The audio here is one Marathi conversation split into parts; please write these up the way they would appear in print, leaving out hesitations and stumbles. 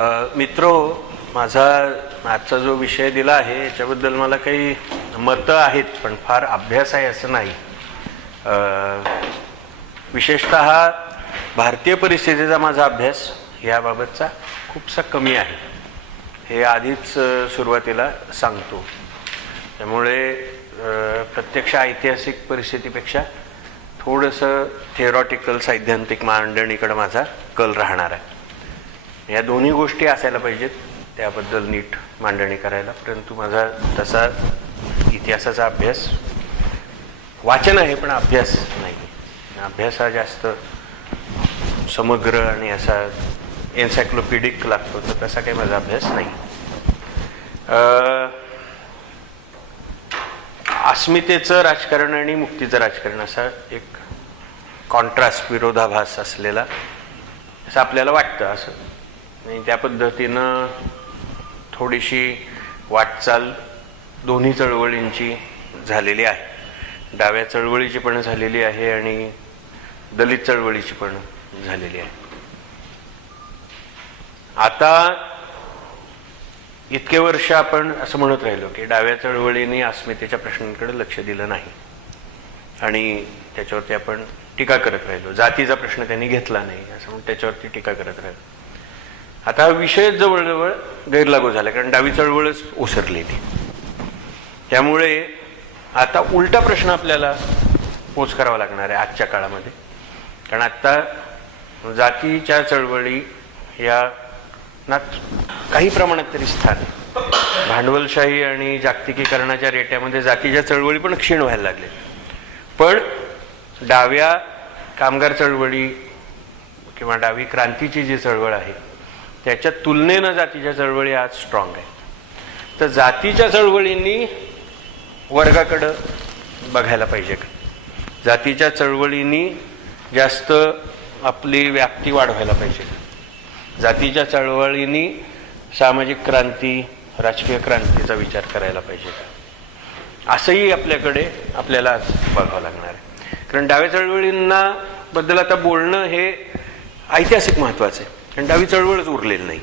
मित्रो, माझा आजचा जो विषय दिला आहे याच्याबद्दल मला काही मतं आहेत, पण फार अभ्यास आहे असं नाही. विशेषतः भारतीय परिस्थितीचा माझा अभ्यास याबाबतचा खूपसा कमी आहे, हे आधीच सुरुवातीला सांगतो. त्यामुळे प्रत्यक्ष ऐतिहासिक परिस्थितीपेक्षा थोडंसं थिअरॉटिकल सैद्धांतिक मांडणीकडे माझा कल राहणार आहे. या दोन्ही गोष्टी असायला पाहिजेत त्याबद्दल नीट मांडणी करायला, परंतु माझा तसा इतिहासाचा अभ्यास वाचन आहे पण अभ्यास नाही. अभ्यास हा जास्त समग्र आणि असा एन्सायक्लोपीडिक लागतो, तर तसा काही माझा अभ्यास नाही. अस्मितेचं राजकारण आणि मुक्तीचं राजकारण असा एक कॉन्ट्रास्ट, विरोधाभास असलेला असं आपल्याला वाटतं. असं आणि त्या पद्धतीनं थोडीशी वाटचाल दोन्ही चळवळींची झालेली आहे. डाव्या चळवळीची पण झालेली आहे आणि दलित चळवळीची पण झालेली आहे. आता इतके वर्ष आपण असं म्हणत राहिलो की डाव्या चळवळीने अस्मितेच्या प्रश्नांकडे लक्ष दिलं नाही आणि त्याच्यावरती आपण टीका करत राहिलो. जातीचा प्रश्न त्यांनी घेतला नाही असं म्हणून त्याच्यावरती टीका करत राहिलो. आता हा विषय जवळजवळ गैरलागू झाला, कारण डावी चळवळच ओसरलेली. त्यामुळे आता उलटा प्रश्न आपल्याला पोच करावा लागणार आहे आजच्या काळामध्ये, कारण आता जातीच्या चळवळी या ना काही प्रमाणात तरी स्थान, भांडवलशाही आणि जागतिकीकरणाच्या रेट्यामध्ये जातीच्या चळवळी पण क्षीण व्हायला लागले. पण डाव्या कामगार चळवळी किंवा डावी क्रांतीची जी चळवळ आहे त्याच्या तुलनेनं जातीच्या चळवळी आज स्ट्रॉंग आहे. तर जातीच्या चळवळींनी वर्गाकडं बघायला पाहिजे का? जातीच्या चळवळींनी जास्त आपली व्याप्ती वाढवायला पाहिजे का? जातीच्या चळवळींनी सामाजिक क्रांती, राजकीय क्रांतीचा विचार करायला पाहिजे का? असंही आपल्याला आज बघावं लागणार आहे. कारण डाव्या चळवळींना बद्दल आता बोलणं हे ऐतिहासिक महत्त्वाचं आहे, कारण डावी चळवळच उरलेली नाही.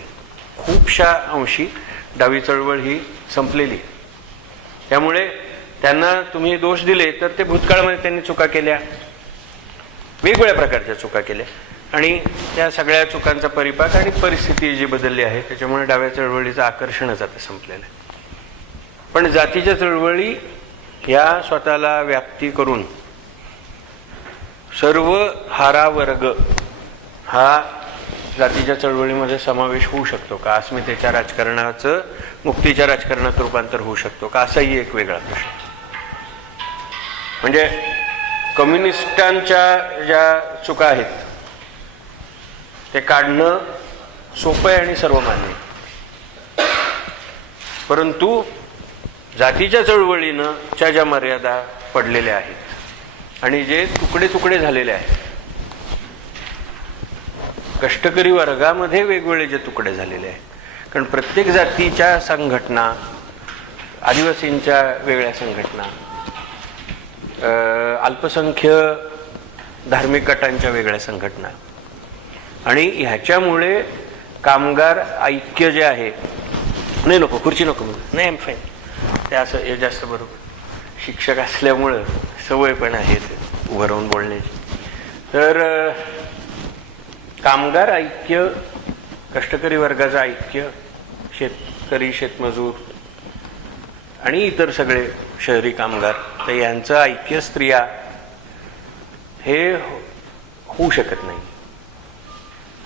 खूपशा अंशी डावी चळवळ ही संपलेली. त्यामुळे त्यांना तुम्ही दोष दिले तर ते भूतकाळामध्ये त्यांनी चुका केल्या, वेगवेगळ्या प्रकारच्या चुका केल्या, आणि त्या सगळ्या चुकांचा परिपाक आणि परिस्थिती जी बदलली आहे त्याच्यामुळे डाव्या चळवळीचं आकर्षणच आता संपलेलं आहे. पण जातीच्या चळवळी ह्या स्वतःला व्याप्ती करून सर्व हारा वर्ग हा जातीच्या चळवळीमध्ये समावेश होऊ शकतो का? अस्मितेच्या राजकारणाचं मुक्तीच्या राजकारणात रूपांतर होऊ शकतो का? असाही एक वेगळा प्रश्न. म्हणजे कम्युनिस्टांच्या ज्या चुका आहेत ते काढणं सोपं आहे आणि सर्वमान्य, परंतु जातीच्या चळवळीनं ज्या मर्यादा पडलेल्या आहेत आणि जे तुकडे तुकडे झालेले आहेत, कष्टकरी वर्गामध्ये वेगवेगळे जे तुकडे झालेले आहेत, कारण प्रत्येक जातीच्या संघटना, आदिवासींच्या वेगळ्या संघटना, अल्पसंख्य धार्मिक गटांच्या वेगळ्या संघटना, आणि ह्याच्यामुळे कामगार ऐक्य जे आहे, नाही नको खुर्ची नको नाही एम फाईन, ते असं हे जास्त बरोबर, शिक्षक असल्यामुळं सवय पण आहे उभं राहून बोलण्याची. तर कामगार ऐक्य, कष्टकरी वर्गाचं ऐक्य, शेतकरी, शेतमजूर आणि इतर सगळे शहरी कामगार, तर यांचं ऐक्य स्त्रिया हे होऊ शकत नाही.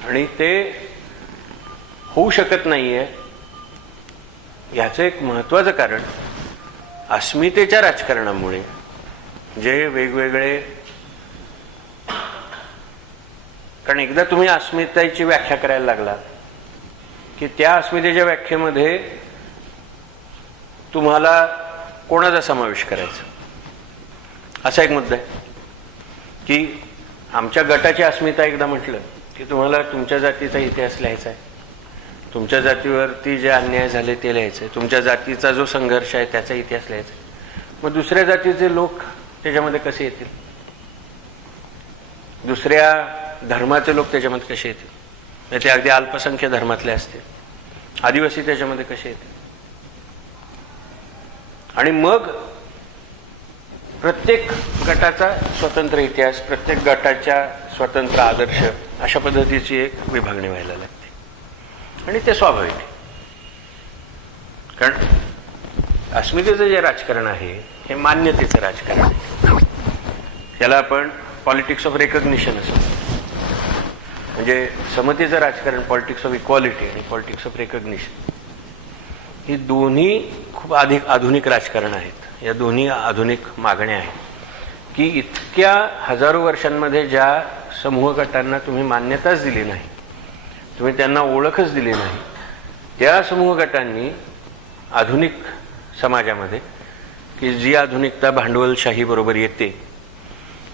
आणि ते होऊ शकत नाहीये याचं एक महत्त्वाचं कारण अस्मितेच्या राजकारणामुळे जे वेगवेगळे, कारण एकदा तुम्ही अस्मितेची व्याख्या करायला लागला की त्या अस्मितेच्या व्याख्येमध्ये तुम्हाला कोणाचा समावेश करायचा असा एक मुद्दा आहे. की आमच्या गटाची अस्मिता एकदा म्हटलं की तुम्हाला तुमच्या जातीचा इतिहास लिहायचा आहे, तुमच्या जातीवरती जे अन्याय झाले ते लिहायचं आहे, तुमच्या जातीचा जो संघर्ष आहे त्याचा इतिहास लिहायचा आहे. मग दुसऱ्या जातीचे लोक त्याच्यामध्ये कसे येतील? दुसऱ्या धर्माचे लोक त्याच्यामध्ये कसे येतील? ते अगदी अल्पसंख्य धर्मातले असतील. आदिवासी त्याच्यामध्ये कसे येते? आणि मग प्रत्येक गटाचा स्वतंत्र इतिहास, प्रत्येक गटाच्या स्वतंत्र आदर्श, अशा पद्धतीची एक विभागणी व्हायला लागते. आणि ते स्वाभाविक आहे, कारण अस्मितेचं जे राजकारण आहे हे मान्यतेचं राजकारण आहे. त्याला आपण पॉलिटिक्स ऑफ रेकग्निशन असं म्हणतो. म्हणजे समतेचं राजकारण, पॉलिटिक्स ऑफ इक्वालिटी आणि पॉलिटिक्स ऑफ रेकग्निशन, ही दोन्ही खूप अधिक आधुनिक राजकारण आहेत. या दोन्ही आधुनिक मागण्या आहेत की इतक्या हजारो वर्षांमध्ये ज्या समूह गटांना तुम्ही मान्यताच दिली नाही, तुम्ही त्यांना ओळखच दिली नाही, त्या समूह गटांनी आधुनिक समाजामध्ये, की जी आधुनिकता भांडवलशाही बरोबर येते,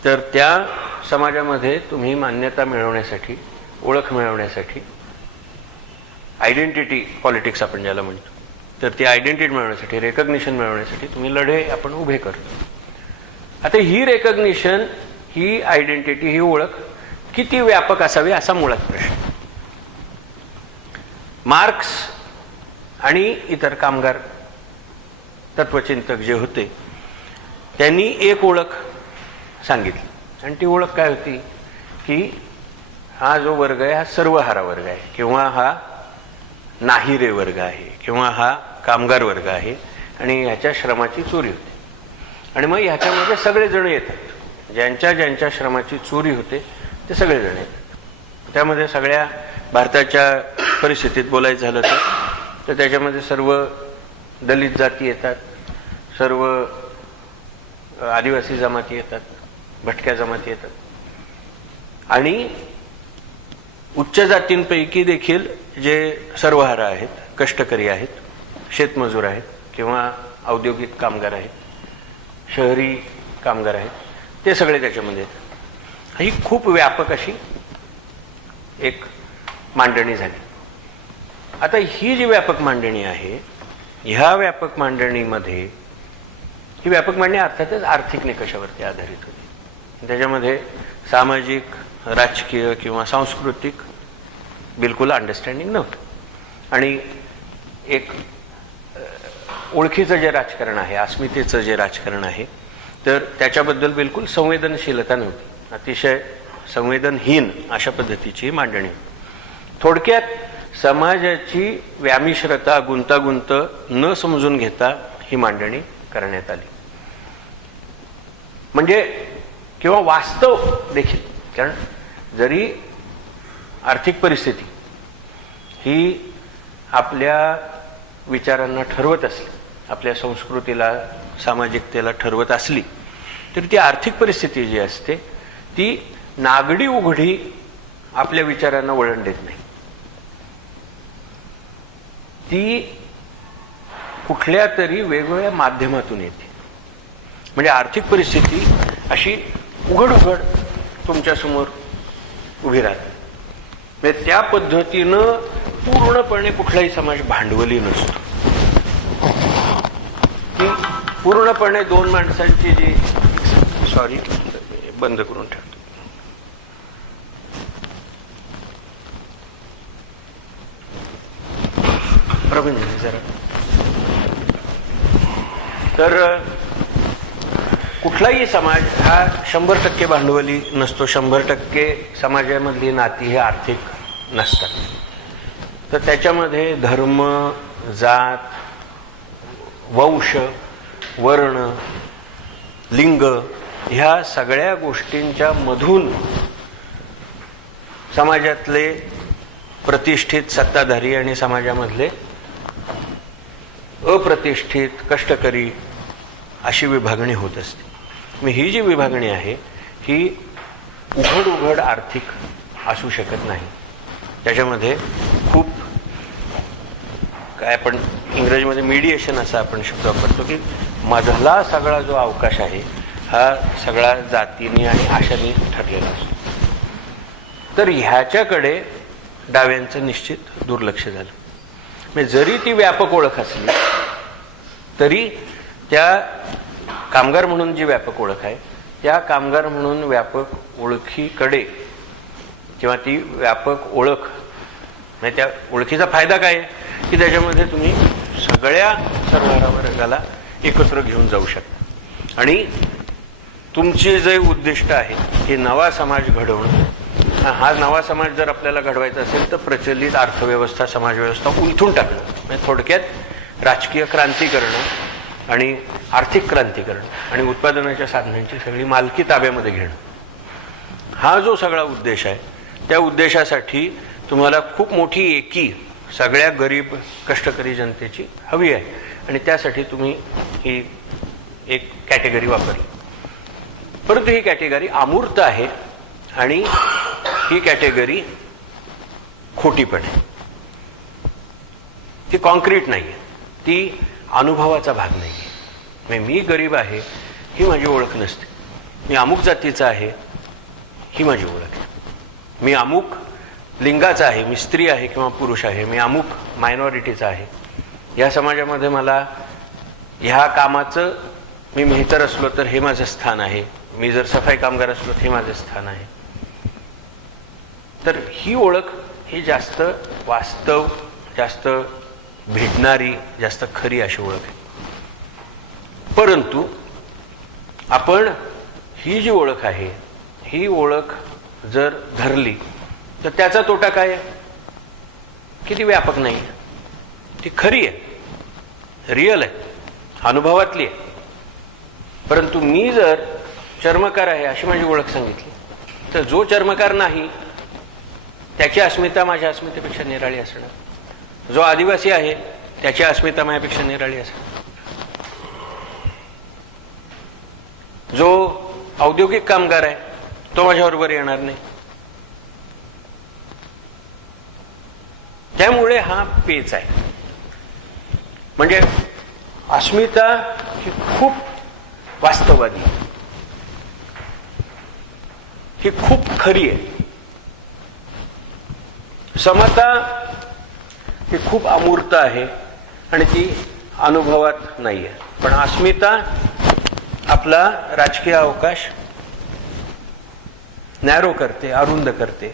तर त्या समाजामध्ये तुम्ही मान्यता मिळवण्यासाठी, ओळख मिळवण्यासाठी, आयडेंटिटी पॉलिटिक्स आपण ज्याला म्हणतो, तर ती आयडेंटिटी मिळवण्यासाठी, रेकग्निशन मिळवण्यासाठी तुम्ही लढे आपण उभे करतो. आता ही रेकग्निशन, ही आयडेंटिटी, ही ओळख किती व्यापक असावी असा मुळात प्रश्न. मार्क्स आणि इतर कामगार तत्वचिंतक जे होते त्यांनी एक ओळख सांगितली, आणि ती ओळख काय होती की हा जो वर्ग आहे हा सर्वहारा वर्ग आहे, किंवा हा नाहिरे वर्ग आहे, किंवा हा कामगार वर्ग आहे, आणि ह्याच्या श्रमाची चोरी होते. आणि मग ह्याच्यामध्ये सगळेजण येतात, ज्यांच्या ज्यांच्या श्रमाची चोरी होते ते सगळेजण येतात. त्यामध्ये सगळ्या भारताच्या परिस्थितीत बोलायचं झालं तर त्याच्यामध्ये सर्व दलित जाती येतात, सर्व आदिवासी जमाती येतात, भटक्या जमाती येतात, आणि उच्च जातींपैकी देखील जे सर्वहारा आहेत, कष्टकरी आहेत, शेतमजूर आहेत, किंवा औद्योगिक कामगार आहेत, शहरी कामगार आहेत, ते सगळे त्याच्यामध्ये येतात. ही खूप व्यापक अशी एक मांडणी झाली. आता ही जी व्यापक मांडणी आहे, ह्या व्यापक मांडणीमध्ये, ही व्यापक मांडणी अर्थातच आर्थिक निकषावरती आधारित होती. त्याच्यामध्ये सामाजिक, राजकीय किंवा सांस्कृतिक बिलकुल अंडरस्टँडिंग नव्हतं. आणि एक ओळखीचं जे राजकारण आहे, अस्मितेचं जे राजकारण आहे, तर त्याच्याबद्दल बिलकुल संवेदनशीलता नव्हती. अतिशय संवेदनहीन अशा पद्धतीची मांडणी. थोडक्यात समाजाची व्यामिश्रता, गुंतागुंत न समजून घेता ही मांडणी करण्यात आली. म्हणजे किंवा वास्तव देखील, कारण जरी आर्थिक परिस्थिती ही आपल्या विचारांना ठरवत असली, आपल्या संस्कृतीला, सामाजिकतेला ठरवत असली, तर ती आर्थिक परिस्थिती जी असते ती नागडी उघडी आपल्या विचारांना वळण देत नाही. ती कुठल्या तरी वेगवेगळ्या माध्यमातून येते. म्हणजे आर्थिक परिस्थिती अशी उघड उघड तुमच्या समोर उभी राहते. म्हणजे त्या पद्धतीनं पूर्णपणे कुठलाही समाज भांडवली नसतो. ती पूर्णपणे दोन माणसांची जी, सॉरी बंद करून ठेवतो. प्रवीण जरा. तर कुठलाही समाज हा 100% भांडवली नसतो, 100% समाजामधली नाती हे आर्थिक नसतात. तर त्याच्यामध्ये धर्म, जात, वंश, वर्ण, लिंग ह्या सगळ्या गोष्टींच्या मधून समाजातले प्रतिष्ठित सत्ताधारी आणि समाजामधले अप्रतिष्ठित कष्टकरी अशी विभागणी होत असते. ही जी विभागणी आहे ही उघड उघड आर्थिक असू शकत नाही. त्याच्यामध्ये खूप काय आपण इंग्रजीमध्ये मीडिएशन असा आपण शब्द वापरतो, की मधला सगळा जो अवकाश आहे हा सगळा जातींनी आणि आशांनी ठरलेला असतो. तर ह्याच्याकडे डाव्यांचं निश्चित दुर्लक्ष झालं. म्हणजे जरी ती व्यापक ओळख असली तरी त्या कामगार म्हणून जी व्यापक ओळख आहे त्या कामगार म्हणून व्यापक ओळखीकडे, किंवा ती व्यापक ओळख म्हणजे त्या ओळखीचा फायदा काय आहे की त्याच्यामध्ये तुम्ही सगळ्या सर्व वर्गाला एकत्र घेऊन जाऊ शकता. आणि तुमचे जे उद्दिष्ट आहे की नवा समाज घडवणं, हा नवा समाज जर आपल्याला घडवायचा असेल तर प्रचलित अर्थव्यवस्था समाजव्यवस्था उलथून टाकणं, म्हणजे थोडक्यात राजकीय क्रांती करणं आणि आर्थिक क्रांती करणं आणि उत्पादनाच्या साधनांची सगळी मालकी ताब्यामध्ये घेणं, हा जो सगळा उद्देश आहे त्या उद्देशासाठी तुम्हाला खूप मोठी एकी सगळ्या गरीब कष्टकरी जनतेची हवी आहे. आणि त्यासाठी तुम्ही ही एक कॅटेगरी वापरली. परंतु ही कॅटेगरी अमूर्त आहे आणि ही कॅटेगरी खोटी पण आहे. ती कॉन्क्रीट नाही आहे, ती अनुभवाचा भाग नाही आहे. म्हणजे मी गरीब आहे ही माझी ओळख नसते, मी अमुक जातीचा आहे ही माझी ओळख आहे, मी अमुक लिंगाचा आहे, मी स्त्री आहे किंवा पुरुष आहे, मी अमुक मायनॉरिटीचा आहे, या समाजामध्ये मला ह्या कामाचं मी मेहतर असलो तर हे माझं स्थान आहे, मी जर सफाई कामगार असलो तर हे माझं स्थान आहे. तर ही ओळख ही जास्त वास्तव, जास्त भेटणारी, जास्त खरी अशी ओळख आहे. परंतु आपण ही जी ओळख आहे ही ओळख जर धरली तर त्याचा तोटा काय आहे की ती व्यापक नाही आहे, ती खरी आहे, रिअल आहे, अनुभवातली आहे. परंतु मी जर चर्मकार आहे अशी माझी ओळख सांगितली तर जो चर्मकार नाही त्याची अस्मिता माझ्या अस्मितेपेक्षा निराळी असणार, जो आदिवासी आहे त्याची अस्मिता माझ्यापेक्षा निराळी असणार, जो औद्योगिक कामगार आहे तो माझ्याबरोबर येणार नाही. त्यामुळे हा पेच आहे. म्हणजे अस्मिता ही खूप वास्तववादी, ही खूप खरी आहे. समता ही खूप अमूर्त आहे आणि ती अनुभवात नाही आहे. पण अस्मिता आपला राजकीय अवकाश नॅरो करते, अरुंद करते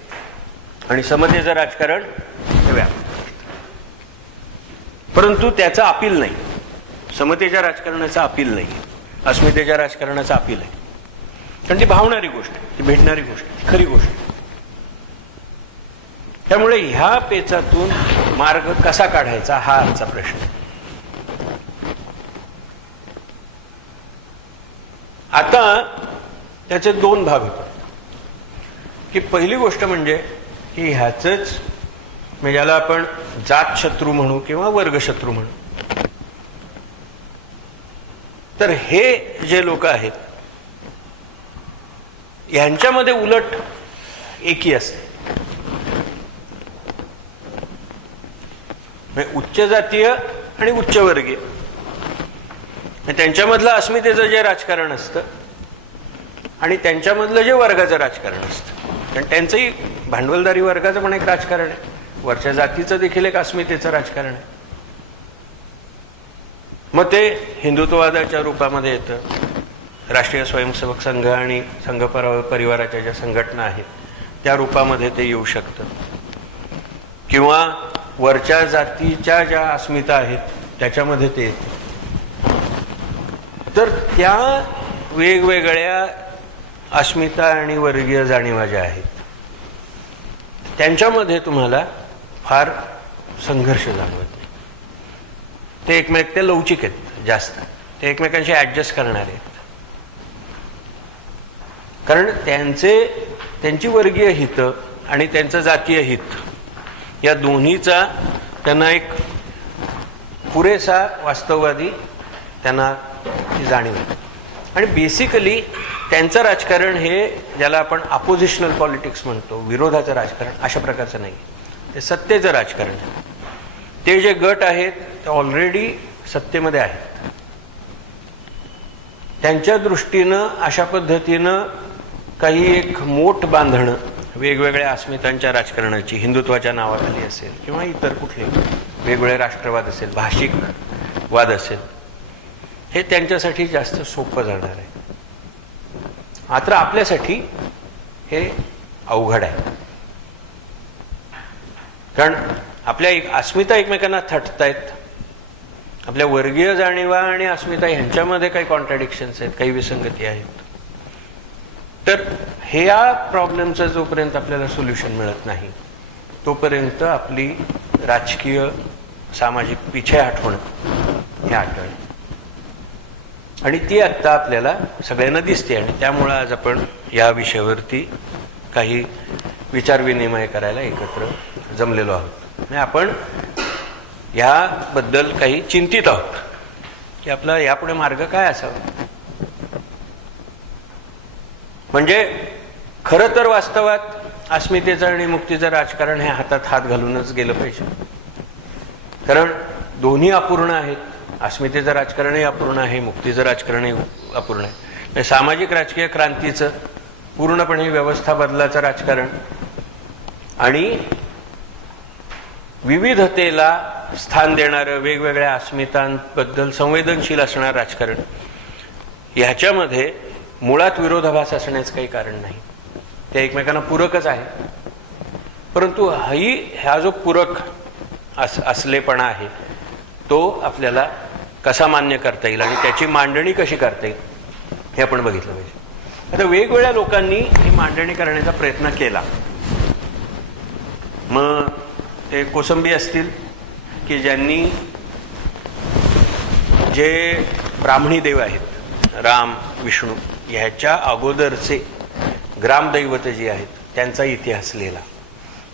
आणि समतेचं राजकारण हे व्यापक. परंतु त्याचा अपील नाही, समतेच्या राजकारणाचा अपील नाही, अस्मितेच्या राजकारणाचा अपील आहे. कारण ती भावणारी गोष्ट आहे, ती भेटणारी गोष्ट आहे, ती खरी गोष्ट आहे. त्यामुळे ह्या पेचातून मार्ग कसा काढायचा हा आजचा प्रश्न आहे. आता त्याचे दोन भाग होतात की पहिली गोष्ट म्हणजे की ह्याचंच म्हणजे ज्याला आपण जात शत्रू म्हणू किंवा वर्गशत्रू म्हणू, तर हे जे लोक आहेत यांच्यामध्ये उलट एकी असते. उच्च जातीय आणि उच्चवर्गीय त्यांच्यामधलं अस्मितेचं जे राजकारण असतं आणि त्यांच्यामधलं जे वर्गाचं राजकारण असतं, कारण त्यांचंही भांडवलदारी वर्गाचं पण एक राजकारण आहे, वरच्या जातीचं देखील एक अस्मितेचं राजकारण आहे. मग ते हिंदुत्ववादाच्या रूपामध्ये येतं, राष्ट्रीय स्वयंसेवक संघ आणि संघ परिवाराच्या ज्या संघटना आहेत त्या रूपामध्ये ते येऊ शकतं, किंवा वरच्या जातीच्या ज्या अस्मिता आहेत त्याच्यामध्ये ते येतं. तर त्या वेगवेगळ्या अस्मिता आणि वर्गीय जाणीवा ज्या आहेत त्यांच्यामध्ये तुम्हाला फार संघर्ष जाणवत नाही. ते एकमेक ते लवचिक आहेत, जास्त ते एकमेकांशी ऍडजस्ट करणारे आहेत. कारण त्यांची वर्गीय हित आणि त्यांचं जातीय हित या दोन्हीचा त्यांना एक पुरेसा वास्तववादी त्यांना जाणीव आहे. आणि बेसिकली त्यांचं राजकारण हे ज्याला आपण अपोजिशनल पॉलिटिक्स म्हणतो, विरोधाचं राजकारण, अशा प्रकारचं नाही, ते सत्तेचं राजकारण आहे. ते जे गट आहेत ते ऑलरेडी सत्तेमध्ये आहेत, त्यांच्या दृष्टीनं अशा पद्धतीनं काही एक मोठ बांधणं वेगवेगळ्या अस्मितांच्या राजकारणाची, हिंदुत्वाच्या नावाखाली असेल किंवा इतर कुठले वेगवेगळे राष्ट्रवाद असेल, भाषिक वाद असेल, हे त्यांच्यासाठी जास्त सोपं जाणार आहे. मात्र आपल्यासाठी हे अवघड आहे. कारण आपल्या अस्मिता एकमेकांना थटतायत, आपल्या वर्गीय जाणीवा आणि अस्मिता ह्यांच्यामध्ये काही कॉन्ट्रॅडिक्शन्स आहेत, काही विसंगती आहेत. तर ह्या प्रॉब्लेमचं जोपर्यंत आपल्याला सोल्युशन मिळत नाही तोपर्यंत आपली राजकीय सामाजिक पिछेहाट होणं हे अटळ, आणि ती आत्ता आपल्याला सगळ्यांना दिसते. आणि त्यामुळं आज आपण या विषयावरती काही विचारविनिमय करायला एकत्र जमलेलो आहोत. आणि आपण ह्याबद्दल काही चिंतित आहोत की आपला यापुढे मार्ग काय असावा. म्हणजे खरं तर वास्तवात अस्मितेचं आणि मुक्तीचं राजकारण हे हातात हात घालूनच गेलं पाहिजे, कारण दोन्ही अपूर्ण आहेत. अस्मितेचं राजकारणही अपूर्ण आहे, मुक्तीचं राजकारणही अपूर्ण आहे. सामाजिक राजकीय क्रांतीचं पूर्णपणे व्यवस्था बदलाचं राजकारण आणि विविधतेला स्थान देणारं, वेगवेगळ्या अस्मितांबद्दल संवेदनशील असणारं राजकारण, ह्याच्यामध्ये मुळात विरोधाभास असण्याचं काही कारण नाही. ते एकमेकांना पूरकच आहे. परंतु हा जो पूरक असलेपणा आहे तो आपल्याला कसा मान्य करता येईल आणि त्याची मांडणी कशी करता येईल हे आपण बघितलं पाहिजे. आता वेगवेगळ्या लोकांनी ही मांडणी करण्याचा प्रयत्न केला. मग ते कोसंबी असतील की ज्यांनी जे ब्राह्मणी देव आहेत, राम विष्णू, ह्याच्या अगोदरचे ग्रामदैवत जी आहेत त्यांचा इतिहास लिहिला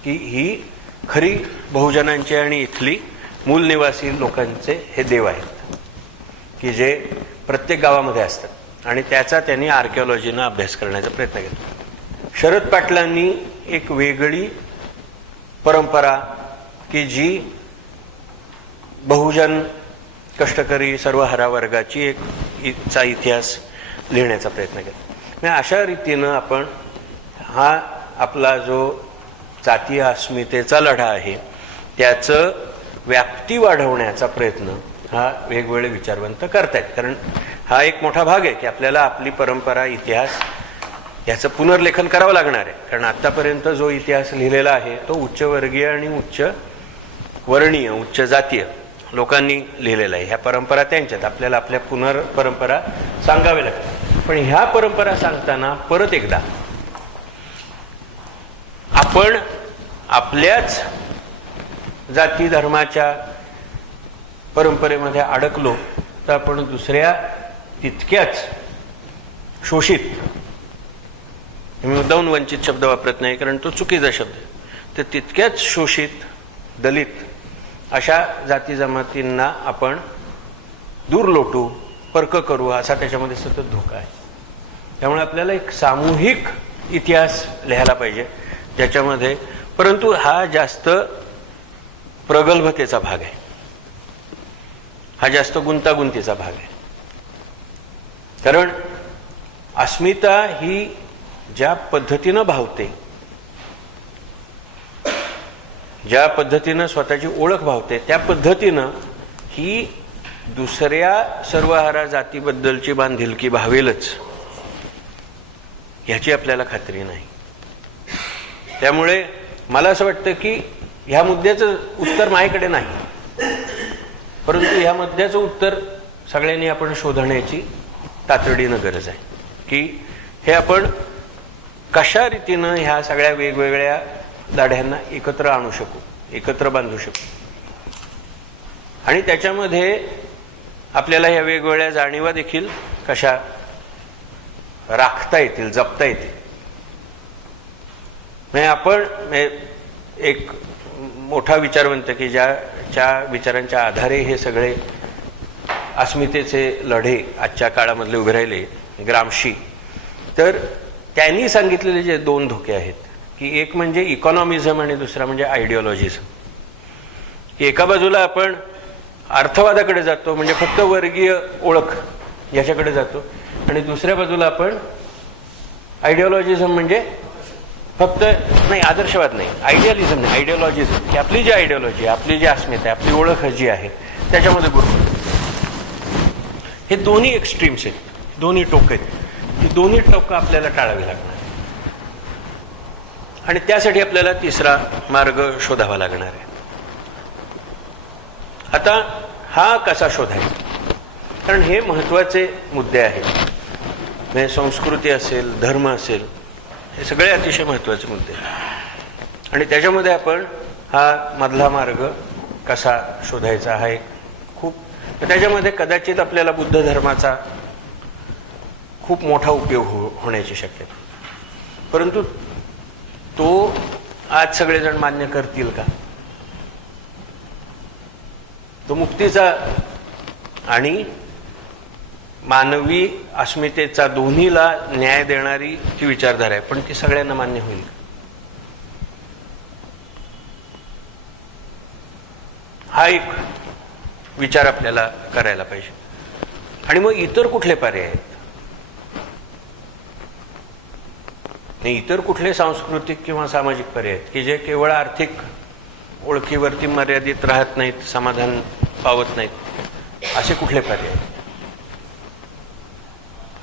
की ही खरी बहुजनांची आणि इथली मूल निवासी लोकांचे हे देव आहेत की जे प्रत्येक गावामध्ये असतात, आणि त्याचा त्यांनी आर्किओलॉजीनं अभ्यास करण्याचा प्रयत्न केला. शरद पाटलांनी एक वेगळी परंपरा की जी बहुजन कष्टकरी सर्वहारा वर्गाची चा इतिहास लिहिण्याचा प्रयत्न केला. अशा रीतीनं आपण हा आपला जो जातीय अस्मितेचा लढा आहे त्याचं व्याप्ती वाढवण्याचा प्रयत्न हा वेगवेगळे विचारवंत करतायत. कारण हा एक मोठा भाग आहे की आपल्याला आपली परंपरा, इतिहास याचं पुनर्लेखन करावं लागणार आहे. कारण आतापर्यंत जो इतिहास लिहिलेला आहे तो उच्चवर्गीय आणि उच्च वर्णीय, उच्च जातीय लोकांनी लिहिलेला आहे. ह्या परंपरा त्यांच्यात, आपल्याला आपल्या परंपरा सांगाव्या लागतात. पण ह्या परंपरा सांगताना परत एकदा आपण आपल्याच जाती धर्माच्या परंपरेमध्ये अडकलो तर आपण दुसऱ्या तितक्याच शोषित, मी मुद्दाहून वंचित शब्द वापरत नाही कारण तो चुकीचा शब्द आहे, तर तितक्याच शोषित, दलित अशा जाती जमातींना आपण दूर लोटू, पर्क करू असा त्याच्यामध्ये सतत धोका आहे. त्यामुळे आपल्याला एक सामूहिक इतिहास लिहायला पाहिजे ज्याच्यामध्ये, परंतु हा जास्त प्रगल्भतेचा भाग आहे, हा जास्त गुंतागुंतीचा भाग आहे. कारण अस्मिता ही ज्या पद्धतीनं भावते, ज्या पद्धतीनं स्वतःची ओळख भावते, त्या पद्धतीनं ही दुसऱ्या सर्वहारा जातीबद्दलची बांधिलकी भावेलच ह्याची आपल्याला खात्री नाही. त्यामुळे मला असं वाटतं की ह्या मुद्द्याचं उत्तर माझ्याकडे नाही, परंतु ह्या मुद्द्याचं उत्तर सगळ्यांनी आपण शोधण्याची तातडीनं गरज आहे की हे आपण कशा रीतीनं ह्या सगळ्या वेगवेगळ्या दाढ्यांना एकत्र आणू शकू, एकत्र बांधू शकू, आणि त्याच्यामध्ये आपल्याला ह्या वेगवेगळ्या जाणीवा देखील कशा राखता येतील, जपता येतील. म्हणजे आपण एक मोठा विचारवंत की ज्याच्या विचारांच्या आधारे हे सगळे अस्मितेचे लढे आजच्या काळामधले उभे राहिले, ग्रामशी, तर त्यांनी सांगितलेले जे दोन धोके आहेत की एक म्हणजे इकॉनॉमिझम आणि दुसरा म्हणजे आयडिओलॉजिझम. की एका बाजूला आपण अर्थवादाकडे जातो, म्हणजे फक्त वर्गीय ओळख याच्याकडे जातो, आणि दुसऱ्या बाजूला आपण आयडिओलॉजिझम म्हणजे फक्त नाही, आदर्शवाद नाही, आयडियलिझम नाही, आयडिओलॉजिझम, की आपली जी आयडिओलॉजी, आपली जी अस्मिता आहे, आपली ओळख जी आहे त्याच्यामध्ये गुरुत्व. हे दोन्ही एक्स्ट्रीम्स आहेत, दोन्ही टोक आहेत. ही दोन्ही टोकं आपल्याला टाळावी लागणार आणि त्यासाठी आपल्याला तिसरा मार्ग शोधावा लागणार आहे. आता हा कसा शोधायचा, कारण हे महत्त्वाचे मुद्दे आहेत. म्हणजे संस्कृती असेल, धर्म असेल, हे सगळे अतिशय महत्त्वाचे मुद्दे आहेत. आणि त्याच्यामध्ये आपण हा मधला मार्ग कसा शोधायचा हा एक खूप, त्याच्यामध्ये कदाचित आपल्याला बुद्ध धर्माचा खूप मोठा उपयोग होण्याची शक्यता. परंतु तो आज सगळेजण मान्य करतील का? तो मुक्तीचा आणि मानवी अस्मितेचा दोन्हीला न्याय देणारी ती विचारधारा आहे, पण ती सगळ्यांना मान्य होईल का? हा एक विचार आपल्याला करायला पाहिजे. आणि मग इतर कुठले पर्याय आहेत? इतर कुठले सांस्कृतिक किंवा सामाजिक पर्याय आहेत की जे केवळ आर्थिक ओळखीवरती मर्यादित राहत नाहीत, समाधान पावत नाहीत? असे कुठले पर्याय आहेत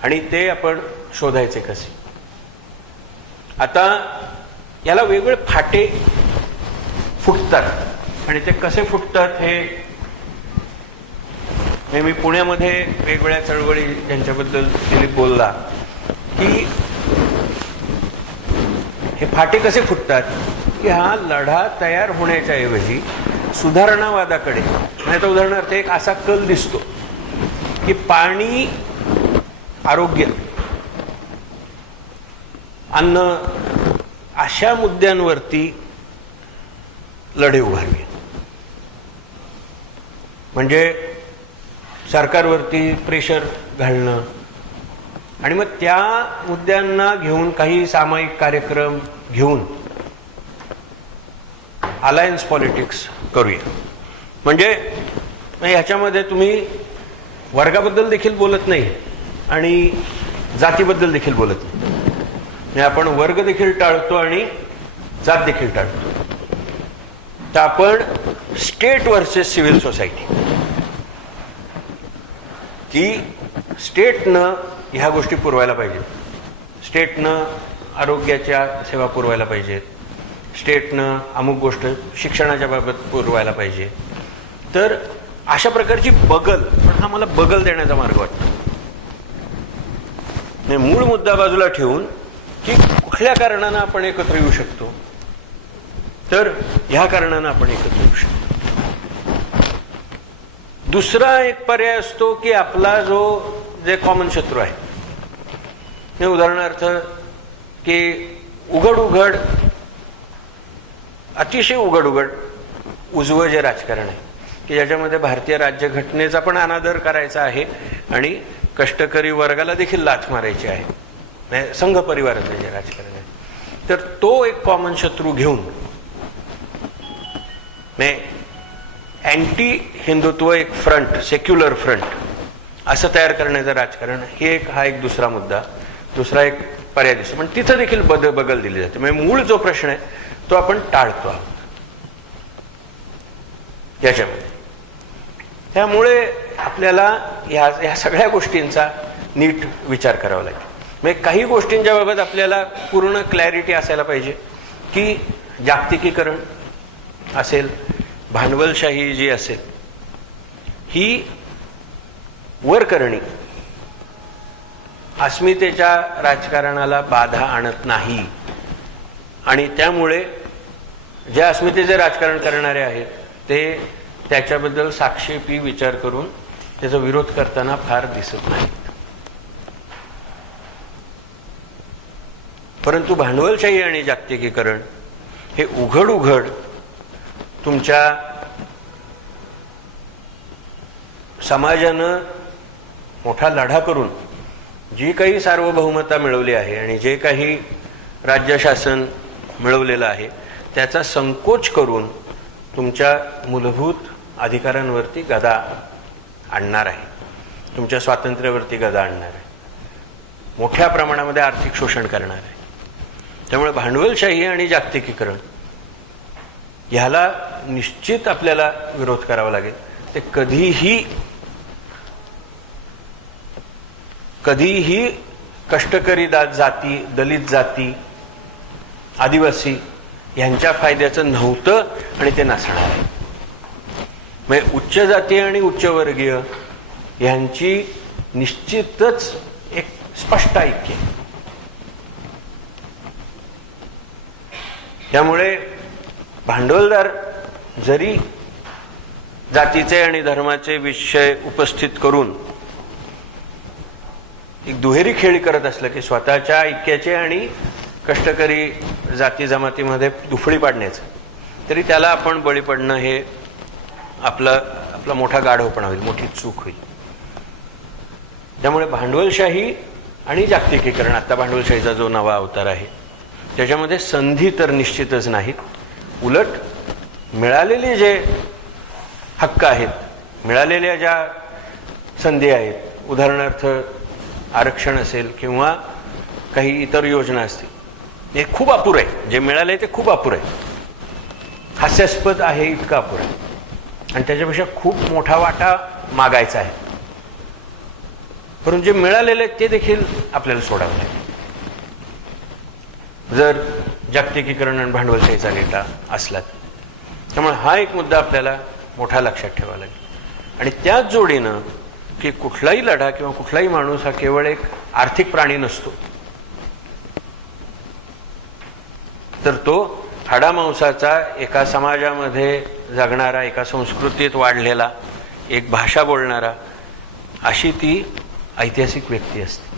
आणि ते आपण शोधायचे कसे? आता याला वेगवेगळे फाटे फुटतात आणि ते कसे फुटतात हे मी पुण्यामध्ये वेगवेगळ्या चळवळी ज्यांच्याबद्दल दिलीप बोलला की हे फाटे कसे फुटतात की हा लढा तयार होण्याच्या ऐवजी सुधारणावादाकडे, म्हणजे उदाहरणार्थ एक असा कल दिसतो की पाणी, आरोग्य, अन्न अशा मुद्द्यांवरती लढे उभारले. म्हणजे सरकारवरती प्रेशर घालणं आणि मग त्या मुद्द्यांना घेऊन काही सामायिक कार्यक्रम घेऊन अलायन्स पॉलिटिक्स करूया. म्हणजे ह्याच्यामध्ये तुम्ही वर्गाबद्दल देखील बोलत नाही आणि जातीबद्दल देखील बोलत नाही. म्हणजे आपण वर्ग देखील टाळतो आणि जात देखील टाळतो. तर आपण स्टेट वर्सेस सिव्हिल सोसायटी, की स्टेटनं ह्या गोष्टी पुरवायला पाहिजेत, स्टेटनं आरोग्याच्या सेवा पुरवायला पाहिजेत, स्टेटनं अमुक गोष्ट शिक्षणाच्या बाबत पुरवायला पाहिजे. तर अशा प्रकारची बगल, पण हा मला बगल देण्याचा मार्ग वाटतो. मूळ मुद्दा बाजूला ठेवून की कुठल्या कारणानं आपण एकत्र येऊ शकतो, तर ह्या कारणानं आपण एकत्र येऊ शकतो. दुसरा एक पर्याय असतो की आपला जे कॉमन शत्रू आहे, उदाहरणार्थ की उघड अतिशय उघड उजवं जे राजकारण आहे की ज्याच्यामध्ये भारतीय राज्यघटनेचा पण अनादर करायचा आहे आणि कष्टकरी वर्गाला देखील लाथ मारायची आहे, संघ परिवाराचं जे राजकारण आहे, तर तो एक कॉमन शत्रू घेऊन अँटी हिंदुत्व एक फ्रंट, सेक्युलर फ्रंट असं तयार करण्याचं राजकारण, हा एक दुसरा मुद्दा, दुसरा एक पर्याय दिसतो. पण तिथं देखील बगल दिली जाते. म्हणजे मूळ जो प्रश्न आहे तो आपण टाळतो आहोत याच्यामध्ये. त्यामुळे आपल्याला या सगळ्या गोष्टींचा नीट विचार करावा लागेल. म्हणजे काही गोष्टींच्या बाबत आपल्याला पूर्ण क्लॅरिटी असायला पाहिजे की जागतिकीकरण असेल, भांडवलशाही जी असेल, ही वर करणी अस्मितेच्या राजकारणाला बाधा आणत नाही. आणि त्यामुळे ज्या अस्मितेचे राजकारण करणारे आहेत ते त्याच्याबद्दल साक्षेपी विचार करून त्याचा विरोध करताना फार दिसत नाहीत. परंतु भांडवलशाही आणि जागतिकीकरण हे उघड तुमच्या समाजानं मोठा लढा करून जी काही सार्वभौमता मिळवली आहे आणि जे काही राज्य शासन मिळवलेलं आहे त्याचा संकोच करून तुमच्या मूलभूत अधिकारांवरती गदा आणणार आहे, तुमच्या स्वातंत्र्यावरती गदा आणणार आहे, मोठ्या प्रमाणामध्ये आर्थिक शोषण करणार आहे. त्यामुळे भांडवलशाही आणि जागतिकीकरण ह्याला निश्चित आपल्याला विरोध करावा लागेल. ते कधीही कष्टकरी जाती, दलित जाती, आदिवासी यांच्या फायद्याचं नव्हतं आणि ते नसणार आहे. म्हणजे उच्च जाती आणि उच्चवर्गीय यांची निश्चितच एक स्पष्ट ऐक्य आहे. त्यामुळे भांडवलदार जरी जातीचे आणि धर्माचे विषय उपस्थित करून एक दुहेरी खेळी करत असलं की स्वतःच्या ऐक्याचे आणि कष्टकरी जाती जमातीमध्ये दुफळी पाडण्याचं, तरी त्याला आपण बळी पडणं हे आपला मोठा गाढवपणा होईल, मोठी चूक होईल. त्यामुळे भांडवलशाही आणि जागतिकीकरण, आता भांडवलशाहीचा जो नवा अवतार आहे त्याच्यामध्ये संधी तर निश्चितच नाहीत. उलट मिळालेले जे हक्क आहेत, मिळालेल्या ज्या संधी आहेत, उदाहरणार्थ आरक्षण असेल किंवा काही इतर योजना असतील, हे खूप अपुरं आहे. जे मिळाले ते खूप अपुरं आहे, हास्यास्पद आहे इतकं अपुरं आहे. आणि त्याच्यापेक्षा खूप मोठा वाटा मागायचा आहे. परंतु जे मिळालेले ते देखील आपल्याला सोडावं लागेल जर जागतिकीकरण आणि भांडवलशाहीचा नेता असला. त्यामुळे हा एक मुद्दा आपल्याला मोठा लक्षात ठेवावा लागेल. आणि त्याच जोडीनं की कुठलाही लढा किंवा कुठलाही माणूस हा केवळ एक आर्थिक प्राणी नसतो, तर तो हाडामांसाचा एका समाजामध्ये जगणारा, एका संस्कृतीत वाढलेला, एक भाषा बोलणारा, अशी ती ऐतिहासिक व्यक्ती असते.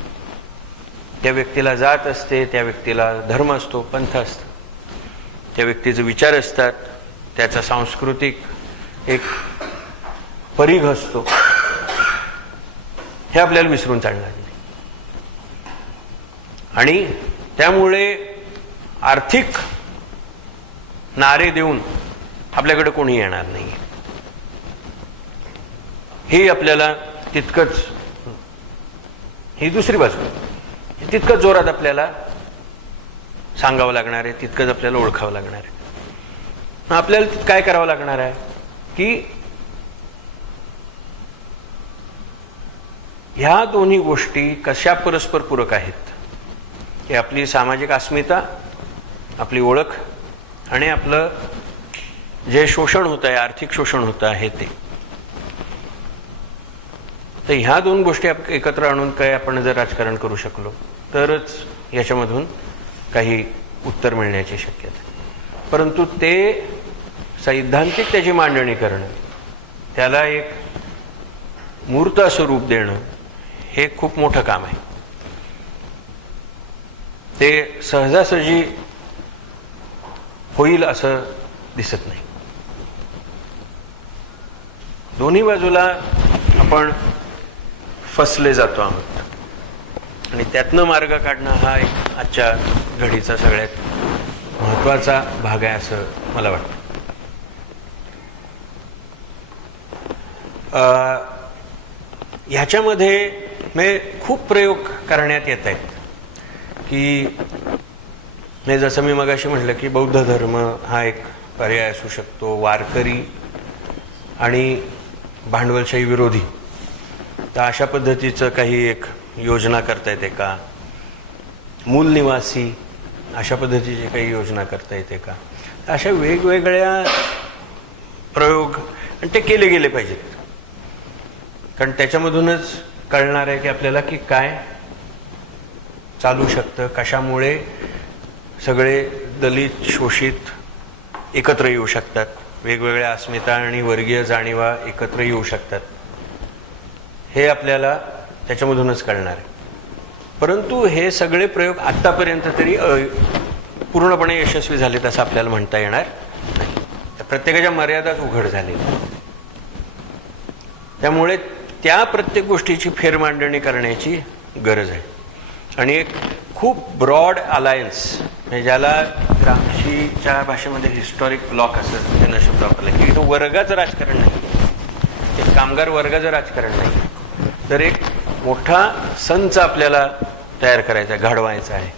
त्या व्यक्तीला जात असते, त्या व्यक्तीला धर्म असतो, पंथ असतो, त्या व्यक्तीचे विचार असतात, त्याचा सांस्कृतिक एक परिघ असतो. हे आपल्याला विसरून चालणार नाही. आणि त्यामुळे आर्थिक नारे देऊन आपल्याकडे कोणी येणार नाही. हे आपल्याला तितकंच, ही दुसरी बाजू तितकंच जोरात आपल्याला सांगावं लागणार आहे, तितकंच आपल्याला ओळखावं लागणार आहे. आपल्याला काय करावं लागणार आहे की ह्या दोन्ही गोष्टी कशा परस्पर पूरक आहेत, की आपली सामाजिक अस्मिता, आपली ओळख आणि आपलं जे शोषण होत आहे, आर्थिक शोषण होत आहे ते. तर ह्या दोन गोष्टी एकत्र आणून काय आपण जर राजकारण करू शकलो तरच याच्यामधून काही उत्तर मिळण्याची शक्यता आहे. परंतु ते सैद्धांतिक त्याची मांडणी करणं, त्याला एक मूर्त स्वरूप देणं, हे खूप मोठं काम आहे. ते सहजासहजी होईल असं दिसत नाही. दोन्ही बाजूला आपण फसले जातो आहोत आणि त्यातनं मार्ग काढणं हा एक आजच्या घडीचा सगळ्यात महत्त्वाचा भाग आहे असं मला वाटतं. ह्याच्यामध्ये खूप प्रयोग करण्यात येत आहेत की जसं मी मगाशी म्हटलं की बौद्ध धर्म हा एक पर्याय असू शकतो, वारकरी आणि भांडवलशाही विरोधी, तर अशा पद्धतीचं काही एक योजना करता येते का, मूल निवासी अशा पद्धतीची काही योजना करता येते का, अशा वेगवेगळ्या प्रयोग आणि ते केले गेले पाहिजेत. कारण त्याच्यामधूनच कळणार आहे की आपल्याला की काय चालू शकतं, कशामुळे सगळे दलित शोषित एकत्र येऊ शकतात, वेगवेगळ्या अस्मिता आणि वर्गीय जाणीवा एकत्र येऊ शकतात, हे आपल्याला त्याच्यामधूनच कळणार आहे. परंतु हे सगळे प्रयोग आत्तापर्यंत तरी पूर्णपणे यशस्वी झालेत असं आपल्याला म्हणता येणार नाही. प्रत्येकाच्या मर्यादाच उघड झालेल्या. त्यामुळे त्या प्रत्येक गोष्टीची फेरमांडणी करण्याची गरज आहे. आणि एक खूप ब्रॉड अलायन्स, म्हणजे ज्याला ग्रामशीच्या भाषेमध्ये हिस्टॉरिक ब्लॉक असं त्यांना शब्द वापरला, की तो वर्गाचं राजकारण नाही, एक कामगार वर्गाचं राजकारण नाही, तर एक मोठा संच आपल्याला तयार करायचा आहे, घडवायचा आहे.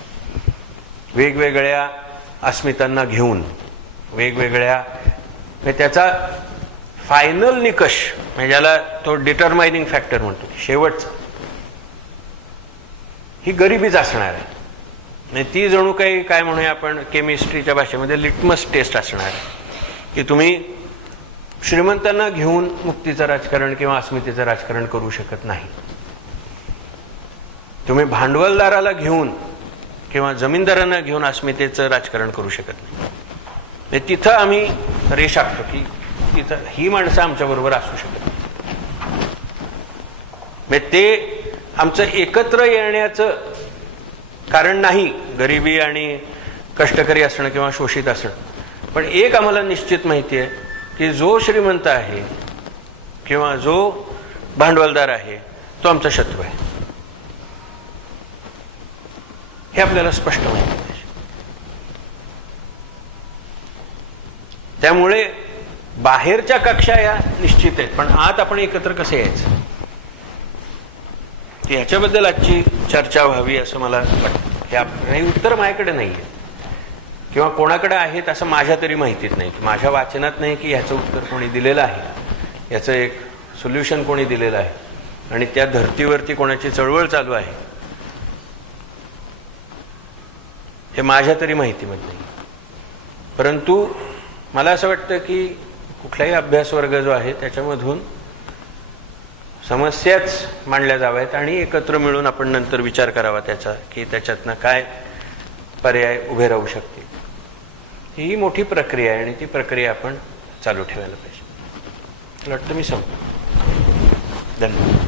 वेगवेगळ्या अस्मितांना घेऊन वेगवेगळ्या, त्याचा फायनल निकष म्हणजे ज्याला तो डिटरमायनिंग फॅक्टर म्हणतो, शेवटचा ही गरिबीच असणार आहे. म्हणजे ती जणू काही काय म्हणूया आपण केमिस्ट्रीच्या भाषेमध्ये लिटमस टेस्ट असणार आहे, की तुम्ही श्रीमंतांना घेऊन मुक्तीचं राजकारण किंवा अस्मितेचं राजकारण करू शकत नाही. तुम्ही भांडवलदाराला घेऊन किंवा जमीनदारांना घेऊन अस्मितेचं राजकारण करू शकत नाही. तिथं आम्ही रेष आखतो की तिथं ही माणसं आमच्याबरोबर असू शकत नाही. ते आमचं एकत्र येण्याचं कारण नाही गरिबी आणि कष्टकरी असणं किंवा शोषित असणं. पण एक आम्हाला निश्चित माहिती आहे की जो श्रीमंत आहे किंवा जो भांडवलदार आहे तो आमचा शत्रू आहे, हे आपल्याला स्पष्ट माहिती पाहिजे. त्यामुळे बाहेरच्या कक्षा या निश्चित आहेत, पण आत आपण एकत्र कसे यायचं ह्याच्याबद्दल आजची चर्चा व्हावी असं मला वाटतं. हे उत्तर माझ्याकडे नाहीये किंवा कोणाकडे आहेत असं माझ्या तरी माहितीच नाही, माझ्या वाचनात नाही की ह्याचं उत्तर कोणी दिलेलं आहे, याचं एक सोल्युशन कोणी दिलेलं आहे आणि त्या धर्तीवरती कोणाची चळवळ चालू आहे हे माझ्या तरी माहितीमध्ये नाही. परंतु मला असं वाटतं की कुठलाही अभ्यास वर्ग जो आहे त्याच्यामधून समस्याच मांडल्या जाव्यात आणि एकत्र मिळून आपण नंतर विचार करावा त्याचा की त्याच्यातनं काय पर्याय उभे राहू शकतील. ही मोठी प्रक्रिया आहे आणि ती प्रक्रिया आपण चालू ठेवायला पाहिजे. मला वाटतं मी संपतो. धन्यवाद.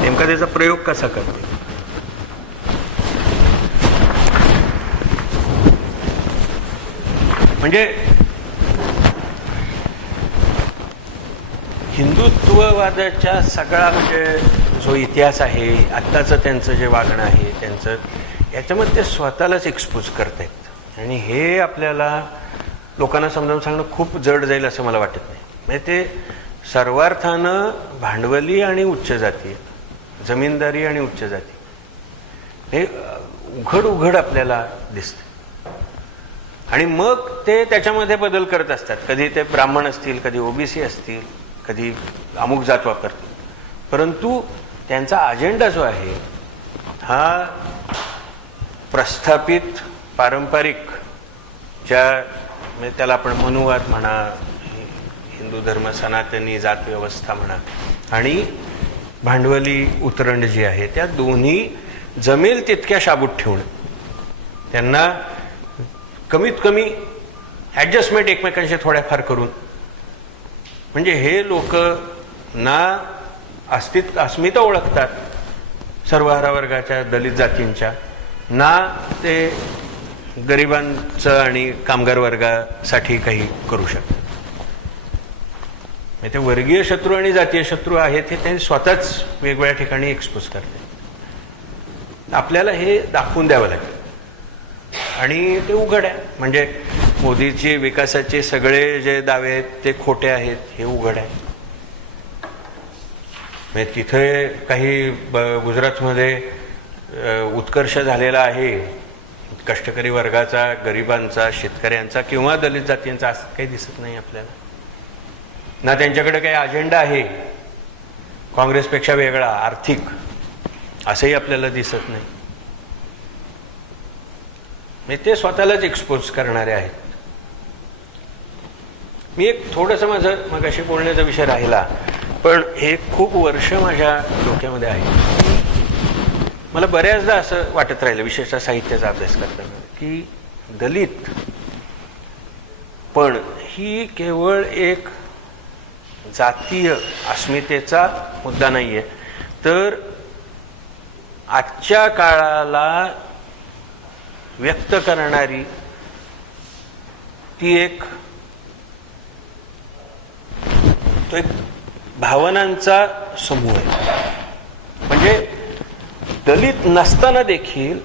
नेमका त्याचा प्रयोग कसा करते? म्हणजे हिंदुत्ववादाच्या सगळा म्हणजे जो इतिहास आहे, आत्ताचं त्यांचं जे वागणं आहे त्यांचं, याच्यामध्ये ते स्वतःलाच एक्सपोज करतायत आणि हे आपल्याला लोकांना समजावून सांगणं खूप जड जाईल असं मला वाटत नाही. म्हणजे ते सर्वार्थानं भांडवली आणि उच्च जाती, जमीनदारी आणि उच्च जाती हे उघड उघड आपल्याला दिसतं आणि मग ते त्याच्यामध्ये बदल करत असतात. कधी ते ब्राह्मण असतील, कधी ओबीसी असतील, कधी अमुक जात वापरतील, परंतु त्यांचा अजेंडा जो आहे हा प्रस्थापित पारंपरिक ज्या म्हणजे त्याला आपण मनुवाद म्हणा, हिंदू धर्म सनातनी जात व्यवस्था म्हणा आणि भांडवली उतरंड जी आहे त्या दोन्ही जमेल तितक्या शाबूत ठेवणं, त्यांना कमीत कमी ॲडजस्टमेंट एकमेकांशी थोड्याफार करून, म्हणजे हे लोक ना अस्मिता ओळखतात सर्वहारा वर्गाच्या दलित जातींच्या, ना ते गरिबांचं आणि कामगार वर्गासाठी काही करू शकतात. ते वर्गीय शत्रू आणि जातीय शत्रू आहेत हे त्यांनी स्वतःच वेगवेगळ्या ठिकाणी एक्सपोज करतात. आपल्याला हे दाखवून द्यावं लागेल आणि ते उघड आहे. म्हणजे मोदीचे विकासाचे सगळे जे दावे आहेत ते खोटे आहेत हे उघड आहे. म्हणजे तिथे काही गुजरातमध्ये उत्कर्ष झालेला आहे कष्टकरी वर्गाचा, गरिबांचा, शेतकऱ्यांचा किंवा दलित जातींचा, असं काही दिसत नाही आपल्याला. ना त्यांच्याकडे काही अजेंडा आहे काँग्रेसपेक्षा वेगळा आर्थिक, असंही आपल्याला दिसत नाही. ते स्वतःलाच एक्सपोज करणारे आहेत. मी एक थोडंसं माझं मगाशी बोलण्याचा विषय राहिला, पण हे खूप वर्ष माझ्या डोक्यामध्ये आहे. मला बऱ्याचदा असं वाटत राहिलं, विशेषतः साहित्याचा अभ्यास करताना, की दलित पण ही केवळ एक जातीय अस्मितेचा मुद्दा नाहीये, तर आजच्या काळाला व्यक्त करणारी ती तो एक भावनांचा समूह आहे. म्हणजे दलित नसताना देखील